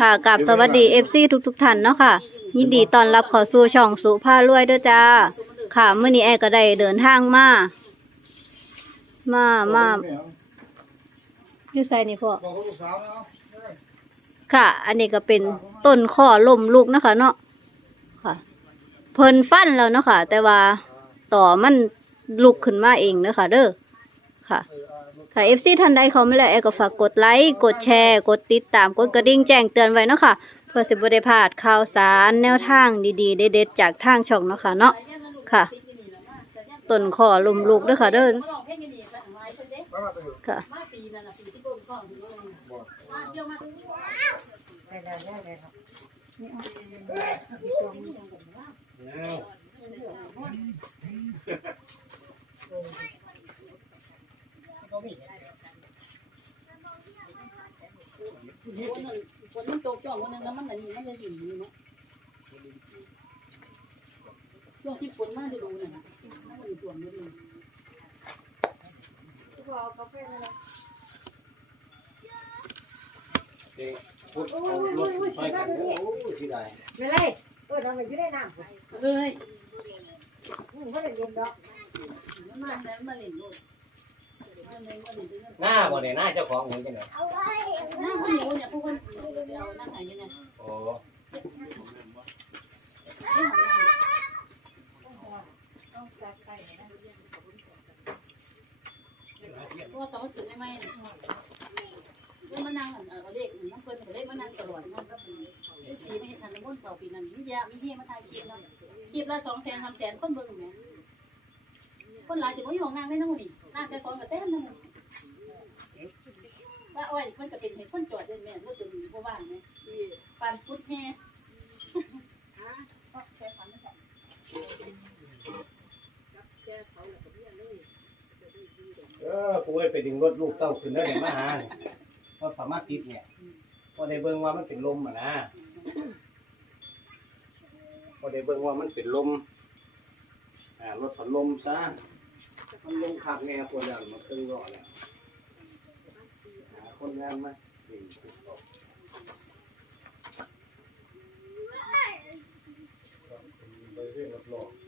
ค่ะกับสวัสดีเอฟซีทุกทุกๆท่านเนาะค่ะ ยินดีต้อนรับเข้าสู่ช่องสุภารวยเด้อจ้า ค่ะเมื่อนี้แอร์ก็ได้เดินทางมา มามาอยู่ไซนี่พ่อบอกลูกสาวนะค่ะ อันนี้ก็เป็นต้นข้อล่มลูกเนาะคะ เนาะค่ะ เพิ่นฟันแล้วเนาะค่ะ แต่ว่าต่อมันลุกขึ้นมาเองเนาะค่ะ เด้อค่ะ ค่ะ FC ท่านใดเขาไม่แล้วแอร์ก็ฝากกดไลค์กดแชร์กดติดตามกดกระดิ่งแจ้งเตือนไว้เนาะค่ะเพื่อสิบ่ได้พลาดข่าวสารแนวทางดีๆเด็ดๆจากทางช่องเนาะค่ะเนาะค่ะต้นขอล่มลูกด้อค่ะเด้อมามาตัวค่ะคนมันตกจ่องคนนึงแล้วมันอันนี้มันจะอยู่นี่เนาะช่วงที่ฝนมาได้ดูน่ะนะมันอยู่ตัวมันเลยพุทธเอารถไปกันเด้อโอ้ยที่ใดไม่เลยเออเราไปอยู่ในน้ำเฮ้ยอืมเขาได้เรียนดอกมันมาแล้วมาเล่นโลด มันเล่นมาเล่นด้วยกันหน้าบ่ได้หน้าเจ้าของเงินจังได๋หน้ามันหนูเนี่ยพวกคนเดียวนั่งหายเนี่ยโอ้เพราะว่าตอนมันตื่นไม่ไหมเนี่ยเรื่องมานั่งเออเขาเรียกน้ำเพิ่นเขาเรียกมานั่งตลอดเนาะไอ้สีไม่เห็นทันในม้วนเก่าปีนั้นมิยามิเฮียมาถ่ายคลิปเนาะคลิปละสองแสนสามแสนคนเบิ่งแหมคนหลายจะบ่อยู่ห้องนั่งได้ทั้งหมดนี่ นั่งแต่ของก็เต็มทั้งว่าอ้อยมันก็เป็นเหตุคนจอดเด่นแม่บ่จนบ่ว่างแหมปานพุทธแฮ่แค่ฝันไม่ใช่เออกูไปดึงรถลูกเต้าขึ้นแล้วเนี่ยมาหาเนี่ยว่าสามารถติดเนี่ยพอได้เบิ่งว่ามันเป็นลมอะนะพอได้เบิ่งว่ามันเป็นลมอ่ารถพัดลมซะ มันลมขับแนวคนแล้วมันตึงรอแล้วหาคนงานมานี่ไปเรื่อยรอบๆ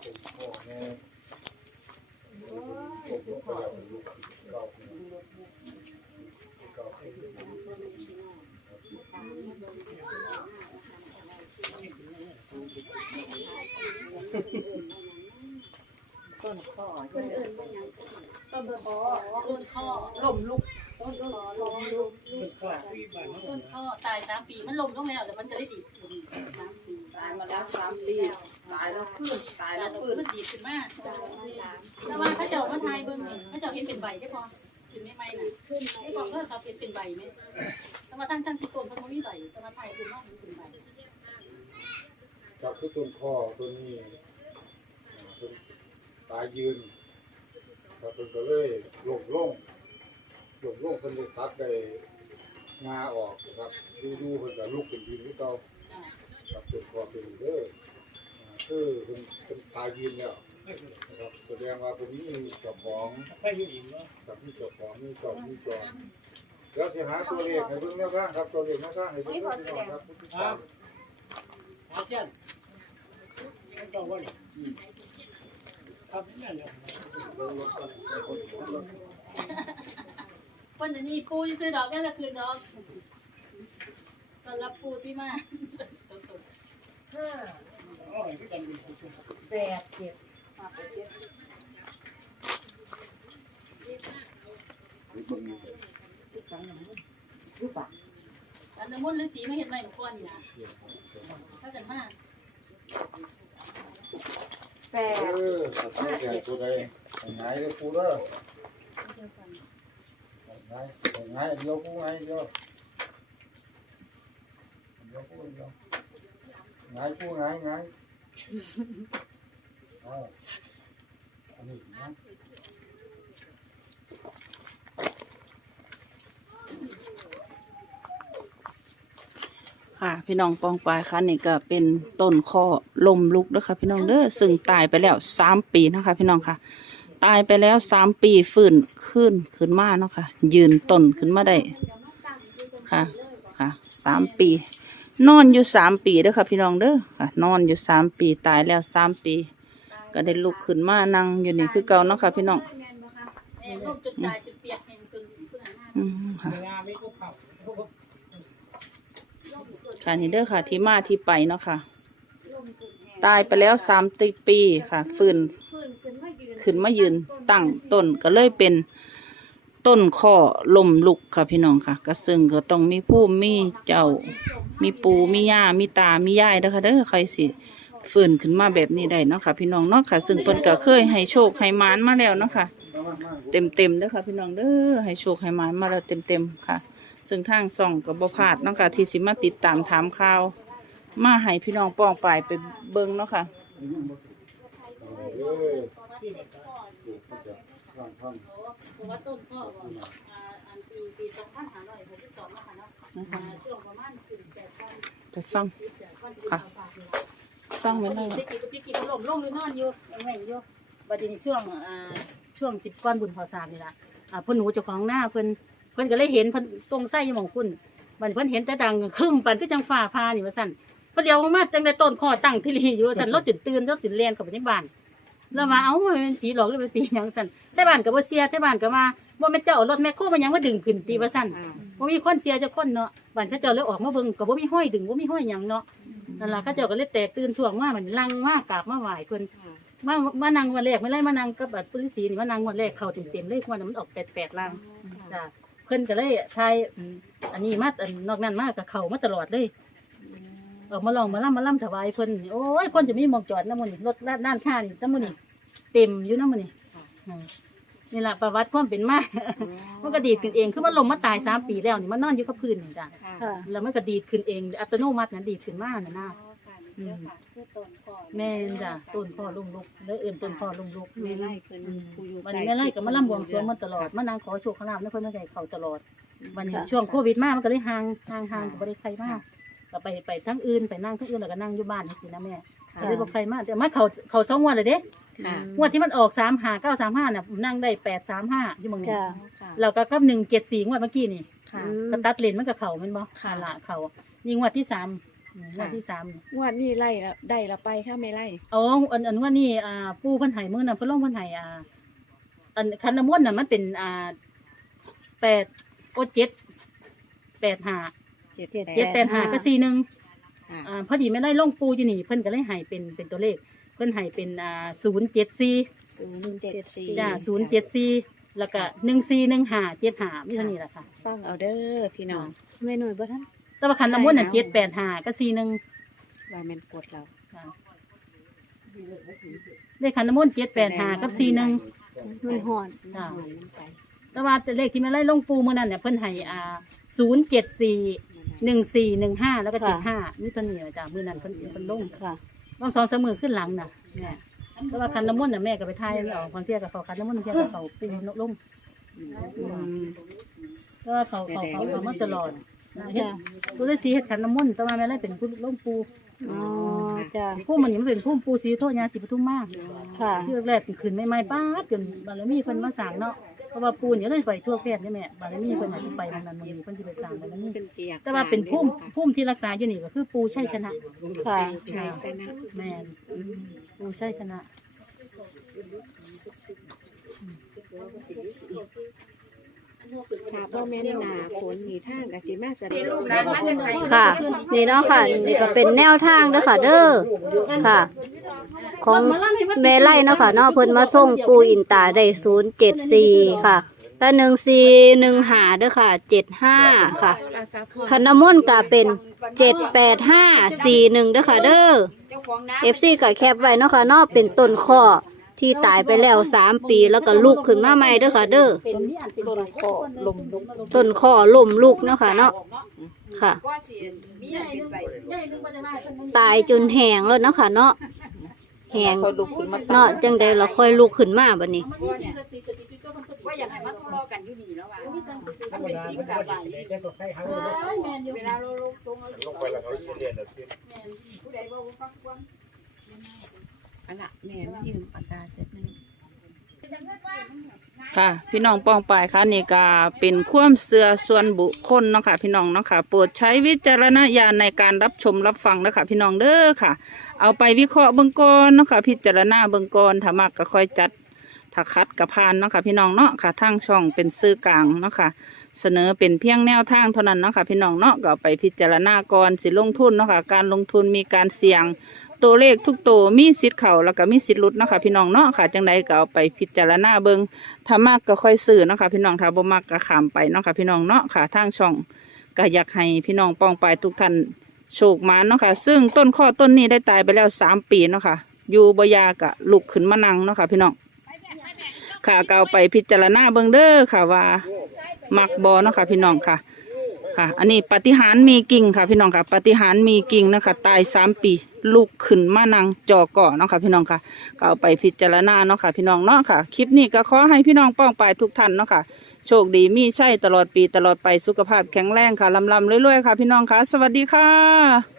เป็นพ่อแม่ต้นข้อ ต้นคอต้นข้อ ล่มลุก ต้นคอลมลุกต้นข้อตายสามปีมันลมต้องแล้วแต่มันจะได้ดีสามปีตายมาแล้วสามปีตายแล้วฟื้นตายแล้ววฟื้นมันดีขึ้นมากแต่ว่าเขาเจ้ามาทายเบิ่งนี่เขาเจ้าเห็นเป็นใบใช่พอขึ้นไม่ไหมน่ะไอ้ของเขาเขาเป็นเป็นใบไหมแต่ว่าตั้งตั้งที่ต้นเขาไม่มีใบแต่ว่าทายขึ้นมาเห็นเป็นใบจับที่ต้นคอตัวนี้ตายยืนครับเป็นก็เลยหลงลงหลงลงเป็นเลยตัดได้ งาออกครับดูดูเพิ่นก็ลุกขึ้นยืนที่เก่าครับต้นคอเป็นเด้ออ่าคือเป็นเป็นตายยืนแล้วนะครับแสดงว่าตัวนี้มีเจ้าของกับมีเจ้าของมีจอมมีจอมเดี๋ยวสิหาตัวเลขให้เบิ่งแล้วกันครับตัวเลขมาสร้างให้เบิ่งพี่น้องครับทุกท่านอาจารย์ไม่ต้องว่านี่ครับนี่แหละคนอัน นี้ปูที่ซื้อดอกแค่ละคืนดอกตอนรับปูที่มาห้าอ๋อที่กันเป็นผู้สูงแปดเจ็ดอันน้ำมันต์ฤาษีไม่เห็นไรมันก้อนนี่นะถ้ากันมากแปเอดอตัดสินใจตัวใดไหนเลยกูเด้อ ไหนไหนเดียวกูไหนเดียวเดียวกูเดียวไหนกูไหนไหนเอาอันนี้นะค่ะพี่น้องปองปลายค่ะนี่ก็เป็นต้นข้อลมลุกนะคะพี่น้องเด้อซึ่งตายไปแล้วสามปีนะคะพี่น้องค่ะ ตายไปแล้วสามปีฟื้นขึ้นขึ้นมาเนาะค่ะ ยืนต้นขึ้นมาได้ ค่ะ ค่ะสามปี นอนอยู่สามปีเด้อค่ะ พี่น้องเด้อค่ะ นอนอยู่สามปีตายแล้วสามปี ก็ได้ลุกขึ้นมานั่งอยู่นี่คือเก่าเนาะค่ะ พี่น้องอืมค่ะค่ะนี่เด้อค่ะ ที่มาที่ไปเนาะค่ะ ตายไปแล้วสามปีค่ะ ฟื้น ขึ้นมายืนตั้งต้นก็เลยเป็นต้นข้อลมลุกค่ะพี่น้องค่ะก็ซึ่งก็ต้องมีผู้มีเจ้ามีปูมีย่ามีตามียายเด้อค่ะเด้อใครสิฟื้นขึ้นมาแบบนี้ได้เนาะค่ะ พี่น้องเนาะค่ะ ซึ่งเพิ่นก็เคยให้โชคให้มานมาแล้วเนาะค่ะ เต็มเต็มเด้อค่ะ พี่น้องเด้อให้โชคให้มานมาแล้วเต็มเต็มค่ะ ซึ่งทางส่องกับบพลาดเนาะค่ะที่สิมาติดตามถามข่าว มาให้พี่น้องป้องปลายไปเบิ่งเนาะค่ะ เอ้ยถูกมันจะร่างท่านเพราะว่าต้นข้อนอ่าอันปีปีสองพันห้าร้อยหกสิบสองนะคะเนาะอ่าช่วงประมาณสี่แปดพันจะฟังสิบแปดพันค่ะ ฟังไว้ไม่ได้ยพี่กี่พี่กี่ลมลงหรือนอนอยู่แหว่งอยู่บัดนี้ช่วงอ่าช่วงจิบก้อนบุญพอสามนี่ล่ะอ่าเพิ่นหนูเจ้าของหน้าเพิ่นเพิ่นก็เลยเห็นเพิ่นตรงไส้ยหมองคุณบัดเพิ่นเห็นแต่ดังครึ้มปันก็จังฟ้าพานี่ว่าซั่นเพิ่นเดียวมาจังได้ต้นคอตั้งที่รีอยู่ว่าซั่นรถจุดตื่นรถจุดเรียนเข้าไปในบ้าน แล้วมาเอ้ามันเป็นผีหลอกหรือเป็นผีหยังสั่นแต่บ้านก็บ่เสียแต่บ้านก็มาบ่แม่นเจ้าเอารถแม่โคมาหยังมาดึงขึ้นตีว่าสั่นบ่มีคนเสียจักคนเนาะบ้านเขาเจ้าเลยออกมาเบิ่งก็บ่มีห้อยดึงบ่มีห้อยหยังเนาะนั่นล่ะเขาเจ้าก็เลยแตกตื่นช่วงมามันลังมากราบมาไหว้เพิ่นมามานั่งวันแรกไม่ไล่มานั่งกับบัดปุริสีนี่มานั่งวันแรกเข้าเต็มๆเลยวันนั้นมันออก88ลังจ้ะเพิ่นก็เลยทายอืมอันนี้มาอันนอกนั้นมาก็เข้ามาตลอดเลย ออกมาลองมาล่ำมาล่ำถวายเพิ่นนี่โอ้ยคนจะมีหมองจอดน้ำมันนี่รถด้านข้างนี่น้ำมันนี่เต็มอยู่นะมันนี่อืมนี่แหละประวัติความเป็นมา มันก็ดีดขึ้นเองคือมันลงมาตายสามปีแล้วนี่มันนอนอยู่กับพื้นนี่จ้ะค่ะแล้วมันก็ดีดขึ้นเอง อัตโนมัตินะดีดขึ้นมาน่ะนะแม่นจ้ะต้นพ่อลุงลุกแล้วเอื่นต้นพ่อลุงลุกไม่ไล่เพิ่นผู้อยู่วันนี้แม่ไล่กับมาล่ำบวงสรวงมันตลอดมานางขอโชคขลาบแล้วเพิ่นมาให้เขาตลอด วันนี้ช่วงโควิดมามันก็เลยห่างห่างห่างกับบ่ได้ใครมาก ก็ไปไปทั้งอื่นไปนั่งทั้งอื่นแล้วก็นั่งอยู่บ้านนี่สินะแม่ก็เลยบ่ใครมาแต่มาเขาเขาสองงวันเลยเด้ค่ะ งวดที่มันออกสามหาเก้าสามห้าเนี่ยนั่งได้แปดสามห้าที่เมึงค่ะค่ะเราก็กับหนึ่งเจ็ดสี่งวดเมื่อกี้นี่ค่ะ ก็ตัดเลนมันก็เข่าแมันบ่ค่ะ ละเข่านี่งวดที่สามอืมงวดที่สามงวดนี้ไล่แล้วได้ละไปค่ะไม่ไล่อ๋ออันอันงวดนี้อ่าปูเพันไห้มือน่ะเพิ่นลงเพันไห้อ่าอันคันน้ำมนต์น่ะมันเป็นอ่าแปดโอเจ็ดแปดห้า เจ็ดเจ็ดแปดห้าก็สี่หนึ่งค่ะอ่าพอดีไม่ได้ลงปูอยู่นี่เพิ่นก็เลยไห้เป็นเป็นตัวเลข เพิ่นไห้เป็นอ่าศูนย์เจ็ดสี่ศูนย์เจ็ดสี่จ้าศูนย์เจ็ดสี่แล้วก็หนึ่งสี่หนึ่งห้าเจ็ดห้ามีเท่านี้แหละค่ะฟังเอาเด้อพี่น้องแม่หน่วยบ่ทันแต่ว่าคันน้ำมนต์น่ะได้เจ็ดแล้วแปดห้าก็สี่หนึ่งว่าแม่นกดเราได้คันน้ำมนต์เจ็ดแปดห้ากับสี่หนึ่งมันห่อนจ้าหอนไปแต่ว่าเลขที่ไม่ไล่ลงปูมื่อนั้นเนี่ยเพิ่นให้อ่าศูนย์เจ็ดสี่ หนึ่งสี่หนึ่งห้าแล้วก็เจ็ดห้านี่ตัวนี้แหละจ้ามื่อนั้นเพิ่นเพิ่นลงค่ะลองสองสามมือขึ้นหลังน่ะแม่แต่ว่าคันน้ำมนต์น่ะแม่ก็ไปทายไม่ออกบางเที่ยกับเขาคันน้ำมนต์บางเที่ยกับเขาปูนกลงอืมก็เขาเขาเขาเขามาตลอดเฮ็ดจ้ะผู้ฤาษีเฮ็ดขันน้ำมนต์แต่ว่าแม่ไล่เป็นผู้ลงปูอ๋อจ้ะผู้มันนี่มันเป็นผู้ปูสีโทษยาสีปทุมมากค่ะที่แรกๆขึ้นใหม่ๆป้าดจนบารมีเพิ่นมาสร้างเนาะ เพราะว่าปูนเนี่ยเลยไปทั่วแพทย์นี่แม่บารมีเพิ่นอาจจะไปทางนั้นมันมีเพิ่นสิไปสร้างบารมีเป็นเกียรติแต่ว่าเป็นพุ่มพุ่มที่รักษาอยู่นี่ก็คือปูชัยชนะค่ะชัยชนะแม่นปูชัยชนะ ค่ะพ่อแม่นหนาฝนมีทางกับจิมาแสดงค่ะ นี่เนาะค่ะ นี่ก็เป็นแนวทางเด้อค่ะ เด้อค่ะ ของแม่ไล่เนาะค่ะเนาะเพิ่นมาส่งปูอินตาได้ศูนย์เจ็ดสี่ค่ะและหนึ่งสี่หนึ่งหาเด้อค่ะเจ็ดห้าค่ะคณมนต์ก็เป็นเจ็ดแปดห้าสี่หนึ่งเด้อค่ะ เด้อเอฟซีก็แคปไว้เนาะค่ะเนาะเป็นต้นข้อ ที่ตายไปแล้วสามปีแล้วก็ลุกขึ้นมาใหม่เด้อค่ะ เด้อเป็นมีอันเป็นต้นคอลมลมต้นข้อล่มลุกเนาะค่ะเนาะค่ะใหญ่นึงใหญ่นึงบ่ได้มาเพิ่นมันตายจนแห้งแล้วเนาะค่ะเนาะแห้งเขาลุกขึ้นมาเนาะจังใดเราค่อยลุกขึ้นมาบัดนี้มันมีสิ่งศักดิ์สิทธิ์กับที่ก็มันว่าอยากให้มาทะเลาะกันอยู่นี่แล้วว่าธรรมดามันก็ดีเลยแต่ก็ใครหาว่าแม่นอยู่เวลาเราลงตรงเราลงไปแล้วเขาเรียนแล้วที่ผู้ใดว่าฟังควร อันละแม่มายืมปากกาเจ็ดนึงค่ะพี่น้องป้องปายค่ะนี่ก็เป็นความเสือส่วนบุคคลเนาะค่ะพี่น้องเนาะค่ะโปรดใช้วิจารณญาณในการรับชมรับฟังนะคะพี่น้องเด้อค่ะ เอาไปวิเคราะห์เบื้องก่อนเนาะค่ะพิจารณาเบื้องก่อนถ้ามักก็ค่อยจัดถ้าคัดกับพานเนาะค่ะพี่น้องเนาะค่ะทางช่องเป็นสื่อกลางเนาะค่ะเสนอเป็นเพียงแนวทางเท่านั้นเนาะค่ะพี่น้องเนาะก็ไปพิจารณาก่อนสิลงทุนเนาะค่ะการลงทุนมีการเสี่ยง ตัวเลขทุกตัวมีสิทธิ์เข้าแล้วก็มีสิทธิ์ลุดนะคะพี่น้องเนาะค่ะ จังใดก็เอาไปพิจารณาเบิงถ้ามากก็ค่อยซื้อนะคะพี่น้องถ้าบ่มักก็ขามไปเนาะค่ะพี่น้องเนาะค่ะทางช่องก็อยากให้พี่น้องปองไปทุกท่านโชคมานเนาะค่ะ ซึ่งต้นข้อต้นนี้ได้ตายไปแล้วสามปีเนาะค่ะ อยู่บยากะลุกขึ้นมานั่งเนาะค่ะพี่น้อง ค่ะก็เอาไปพิจารณาเบิงเด้อค่ะว่ามักบอเนาะค่ะพี่น้องค่ะ ค่ะ อันนี้ปฏิหารมีกิ่งค่ะ พี่น้องค่ะ ปฏิหารมีกิ่งนะคะ ตายสามปีลูกขึ้นมานางจอก่อเนาะค่ะพี่น้องค่ะก็เอาไปพิจารณาเนาะค่ะ พี่น้องเนาะค่ะ คลิปนี้ก็ขอให้พี่น้องป้องปายทุกท่านเนาะค่ะ โชคดีมีใช่ตลอดปีตลอดไปสุขภาพแข็งแรงค่ะลำลำเรื่อยๆค่ะ พี่น้องค่ะ สวัสดีค่ะ